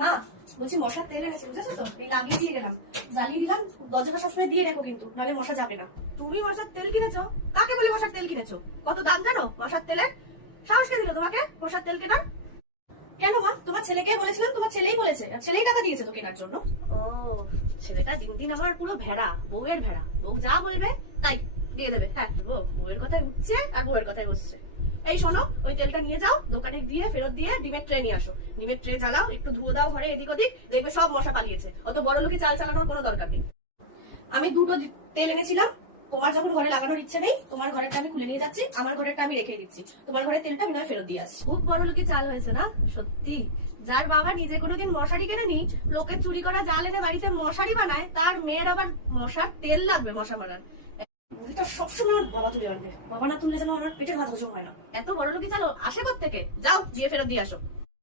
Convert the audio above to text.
মা বলছি মশার তেল এনেছে, বুঝেছো তো? এই লাগিয়ে দিয়ে গেলাম, জ্বালিয়ে দিলাম। দরজাটা সবসময় দিয়ে রেখো কিন্তু, নাহলে মশা যাবে না। তুমি মশার তেল কিনেছো? কাকে বলে মশার তেল কিনেছো? কত দাম জানো মশার তেলের? সাহস কে দিল তোমাকে মশার তেল কেনার? কেন মা, তোমার ছেলেকে বলেছিলাম, তোমার ছেলেই বলেছে, আর ছেলেই টাকা দিয়েছে তো কেনার জন্য। ও, ছেলেটা দিন দিন আমার পুরো ভেড়া, বউয়ের ভেড়া। বউ যা বলবে তাই দিয়ে দেবে। হ্যাঁ, বউয়ের কথায় উঠছে আর বউয়ের কথায় বসছে। এই শোনো, ওই তেলটা নিয়ে যাও দোকানে দিয়ে, ফেরত দিয়ে ডিমের ট্রে নিয়ে আসো। ডিমের ট্রে জ্বালাও, একটু ধুয়ে দাও ঘরে এদিক ওদিক, দেখবে সব মশা পালিয়েছে। অত বড় লোকে চাল চালানোর কোনো দরকার নেই। আমি দুটো তেল এনেছিলাম, তোমার যখন ঘরে লাগানোর ইচ্ছে নেই, তোমার ঘরেরটা আমি খুলে নিয়ে যাচ্ছি, আমার ঘরেরটা আমি রেখে দিচ্ছি। তোমার ঘরের তেলটা আমি নয় ফেরত দিয়ে আসছি। খুব বড় লোকে চাল হয়েছে না সত্যি। যার বাবা নিজে কোনোদিন মশারি কেনেনি, লোকের চুরি করা জাল এনে বাড়িতে মশারি বানায়, তার মেয়ের আবার মশার তেল লাগবে মশা মারার। বুড়িটা সবসময় আমার বাবা তুলে আনবে, বাবা না তুললে যেন আমার পেটের ভাত হজম হয় না। এত বড় লোকে চালো আসে কোত্থেকে? যাও দিয়ে ফেরত দিয়ে আসো।